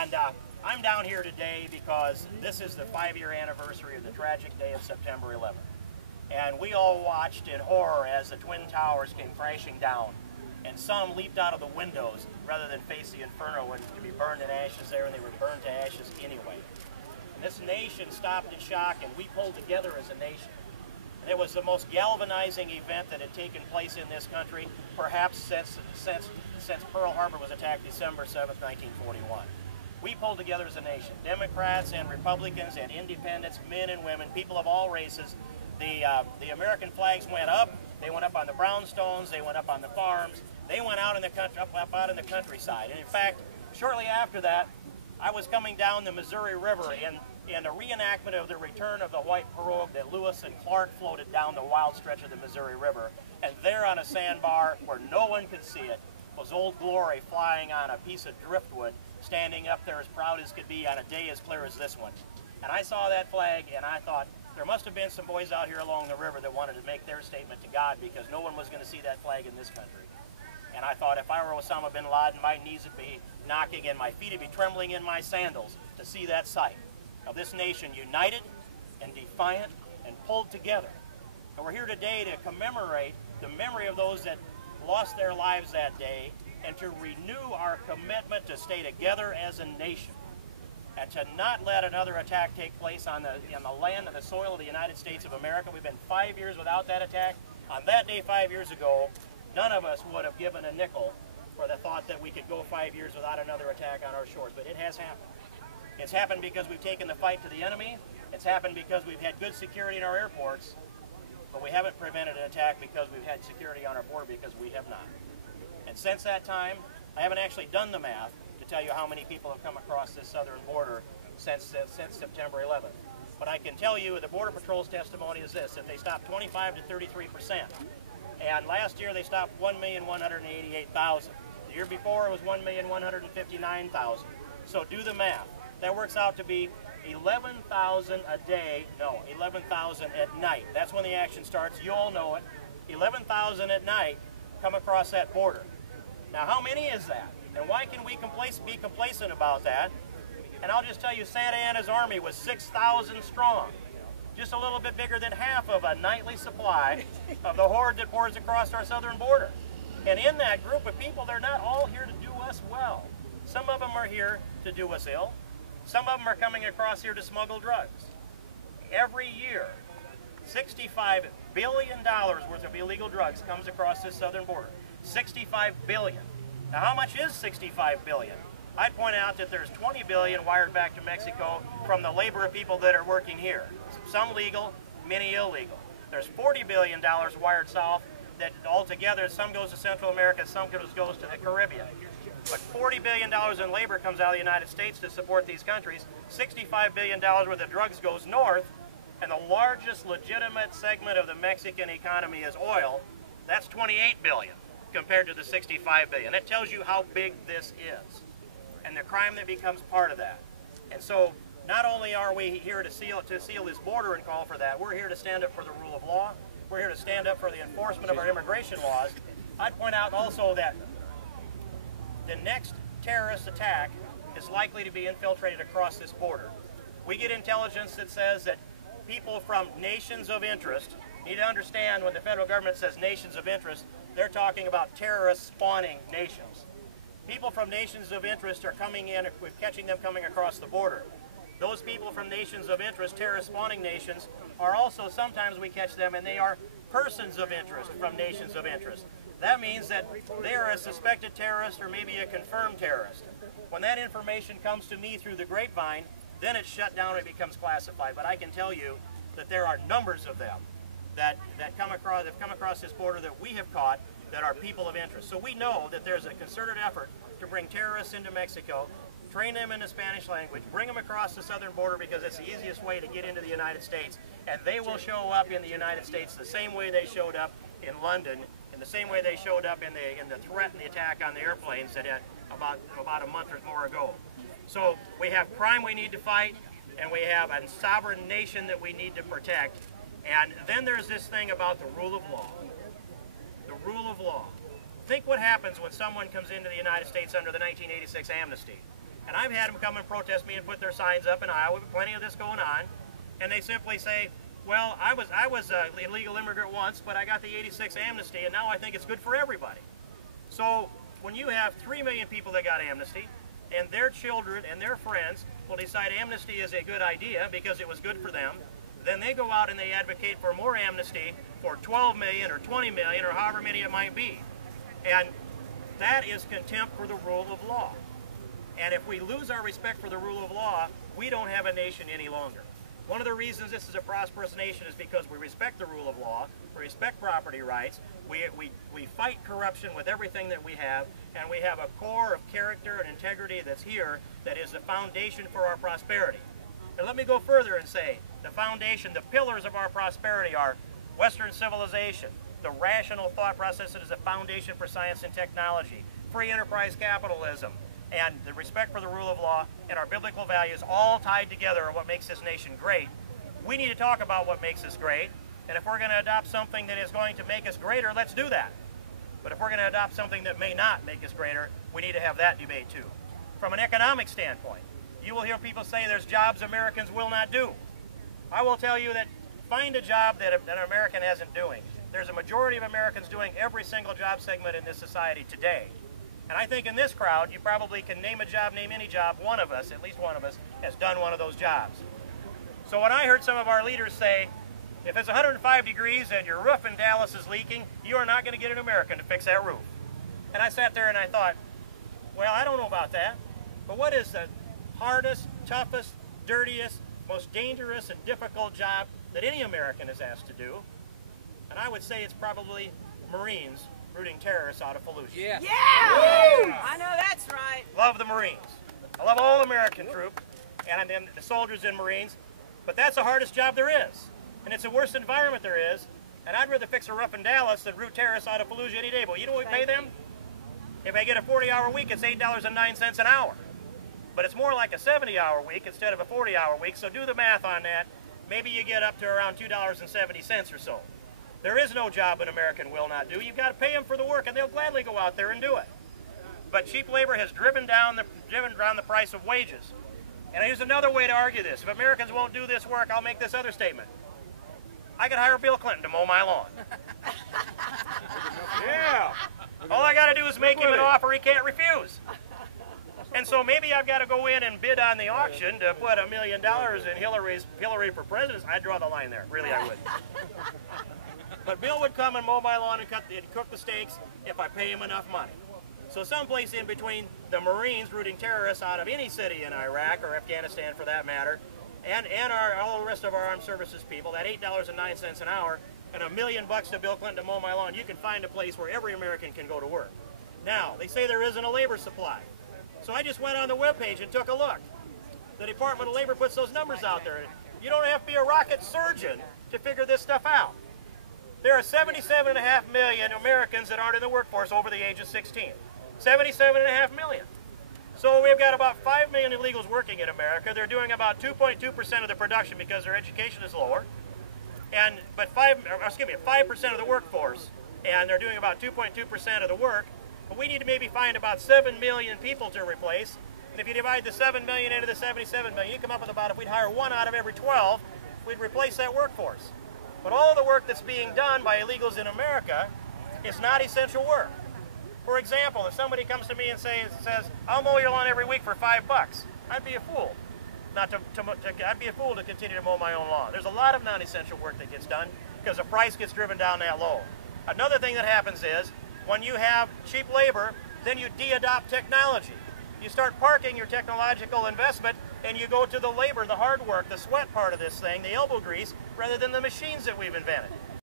And I'm down here today because this is the 5-year anniversary of the tragic day of September 11th. And we all watched in horror as the Twin Towers came crashing down. And some leaped out of the windows rather than face the inferno and to be burned in ashes there, and they were burned to ashes anyway. And this nation stopped in shock, and we pulled together as a nation. And it was the most galvanizing event that had taken place in this country, perhaps since Pearl Harbor was attacked December 7th, 1941. We pulled together as a nation, Democrats and Republicans and independents, men and women, people of all races. The American flags went up. They went up on the brownstones. They went up on the farms. They went out in the country, up out in the countryside. And in fact, shortly after that, I was coming down the Missouri River in a reenactment of the return of the white pirogue that Lewis and Clark floated down the wild stretch of the Missouri River. And there on a sandbar where no one could see it was Old Glory flying on a piece of driftwood, standing up there as proud as could be on a day as clear as this one. And I saw that flag and I thought, there must have been some boys out here along the river that wanted to make their statement to God, because no one was going to see that flag in this country. And I thought, if I were Osama bin Laden, my knees would be knocking and my feet would be trembling in my sandals to see that sight of this nation united and defiant and pulled together. And we're here today to commemorate the memory of those that lost their lives that day and to renew our commitment to stay together as a nation, and to not let another attack take place on the land and the soil of the United States of America. We've been 5 years without that attack. On that day 5 years ago, none of us would have given a nickel for the thought that we could go 5 years without another attack on our shores, but it has happened. It's happened because we've taken the fight to the enemy. It's happened because we've had good security in our airports, but we haven't prevented an attack because we've had security on our border, because we have not. And since that time, I haven't actually done the math to tell you how many people have come across this southern border since September 11th. But I can tell you the Border Patrol's testimony is this, that they stopped 25 to 33%. And last year they stopped 1,188,000. The year before it was 1,159,000. So do the math. That works out to be 11,000 a day, no, 11,000 at night. That's when the action starts. You all know it. 11,000 at night come across that border. Now, how many is that? And why can we be complacent about that? And I'll just tell you, Santa Anna's army was 6,000 strong. Just a little bit bigger than half of a nightly supply of the horde that pours across our southern border. And in that group of people, they're not all here to do us well. Some of them are here to do us ill. Some of them are coming across here to smuggle drugs. Every year, $65 billion worth of illegal drugs comes across this southern border. $65 billion. Now, how much is $65 billion? I'd point out that there's $20 billion wired back to Mexico from the labor of people that are working here. Some legal, many illegal. There's $40 billion wired south that altogether, some goes to Central America, some goes to the Caribbean. But $40 billion in labor comes out of the United States to support these countries. $65 billion worth of drugs goes north, and the largest legitimate segment of the Mexican economy is oil. That's $28 billion compared to the $65 billion. That tells you how big this is and the crime that becomes part of that. And so not only are we here to seal this border and call for that, we're here to stand up for the rule of law. We're here to stand up for the enforcement of our immigration laws. I'd point out also that the next terrorist attack is likely to be infiltrated across this border. We get intelligence that says that people from nations of interest need to understand, when the federal government says nations of interest, they're talking about terrorist spawning nations. People from nations of interest are coming in, we're catching them coming across the border. Those people from nations of interest, terrorist spawning nations, are also, sometimes we catch them, and they are persons of interest from nations of interest. That means that they are a suspected terrorist or maybe a confirmed terrorist. When that information comes to me through the grapevine, then it's shut down and it becomes classified. But I can tell you that there are numbers of them that have come across this border that we have caught that are people of interest. So we know that there's a concerted effort to bring terrorists into Mexico, train them in the Spanish language, bring them across the southern border because it's the easiest way to get into the United States, and they will show up in the United States the same way they showed up in London, in the same way they showed up in the threat and the attack on the airplanes that had about a month or more ago. So we have crime we need to fight, and we have a sovereign nation that we need to protect. And then there's this thing about the rule of law. The rule of law. Think what happens when someone comes into the United States under the 1986 amnesty. And I've had them come and protest me and put their signs up in Iowa, plenty of this going on, and they simply say, well, I was an illegal immigrant once, but I got the '86 amnesty, and now I think it's good for everybody. So when you have 3 million people that got amnesty, and their children and their friends will decide amnesty is a good idea because it was good for them, then they go out and they advocate for more amnesty for 12 million or 20 million or however many it might be. And that is contempt for the rule of law. And if we lose our respect for the rule of law, we don't have a nation any longer. One of the reasons this is a prosperous nation is because we respect the rule of law, we respect property rights, we fight corruption with everything that we have, and we have a core of character and integrity that's here that is the foundation for our prosperity. And let me go further and say, the foundation, the pillars of our prosperity are Western civilization, the rational thought process that is a foundation for science and technology, free enterprise capitalism, and the respect for the rule of law and our biblical values all tied together are what makes this nation great. We need to talk about what makes us great, and if we're going to adopt something that is going to make us greater, let's do that. But if we're going to adopt something that may not make us greater, we need to have that debate too. From an economic standpoint, you will hear people say there's jobs Americans will not do. I will tell you that find a job that an American isn't doing. There's a majority of Americans doing every single job segment in this society today. And I think in this crowd, you probably can name a job, name any job, one of us, at least one of us, has done one of those jobs. So when I heard some of our leaders say, if it's 105 degrees and your roof in Dallas is leaking, you are not going to get an American to fix that roof. And I sat there and I thought, well, I don't know about that, but what is the hardest, toughest, dirtiest, most dangerous and difficult job that any American is asked to do? And I would say it's probably Marines rooting terrorists out of Fallujah. Yeah. I know that's right. Love the Marines. I love all American troops and then the soldiers and Marines, but that's the hardest job there is. And it's the worst environment there is, and I'd rather fix a roof in Dallas than root terrorists out of Fallujah any day. But you know what we pay them? If they get a 40-hour week, it's $8.09 an hour. But it's more like a 70-hour week instead of a 40-hour week, so do the math on that. Maybe you get up to around $2.70 or so. There is no job an American will not do. You've got to pay them for the work, and they'll gladly go out there and do it. But cheap labor has driven down the price of wages. And here's another way to argue this. If Americans won't do this work, I'll make this other statement. I could hire Bill Clinton to mow my lawn. Yeah. All I got to do is make him an offer he can't refuse. And so maybe I've got to go in and bid on the auction to put $1 million in Hillary for president. I'd draw the line there. Really, I would. But Bill would come and mow my lawn and cook the steaks if I pay him enough money. So someplace in between the Marines rooting terrorists out of any city in Iraq or Afghanistan for that matter, and all the rest of our armed services people, that $8.09 an hour, and $1 million to Bill Clinton to mow my lawn, you can find a place where every American can go to work. Now, they say there isn't a labor supply. So I just went on the webpage and took a look. The Department of Labor puts those numbers out there. You don't have to be a rocket surgeon to figure this stuff out. There are 77.5 million Americans that aren't in the workforce over the age of 16. 77.5 million. So we've got about 5 million illegals working in America. They're doing about 2.2% of the production because their education is lower. But 5% of the workforce, and they're doing about 2.2% of the work. But we need to maybe find about 7 million people to replace. And if you divide the 7 million into the 77 million, you come up with about, if we'd hire 1 out of every 12, we'd replace that workforce. But all the work that's being done by illegals in America is not essential work. For example, if somebody comes to me and says, I'll mow your lawn every week for $5, I'd be a fool. I'd be a fool to continue to mow my own lawn. There's a lot of non-essential work that gets done because the price gets driven down that low. Another thing that happens is, when you have cheap labor, then you de-adopt technology. You start parking your technological investment and you go to the labor, the hard work, the sweat part of this thing, the elbow grease, rather than the machines that we've invented.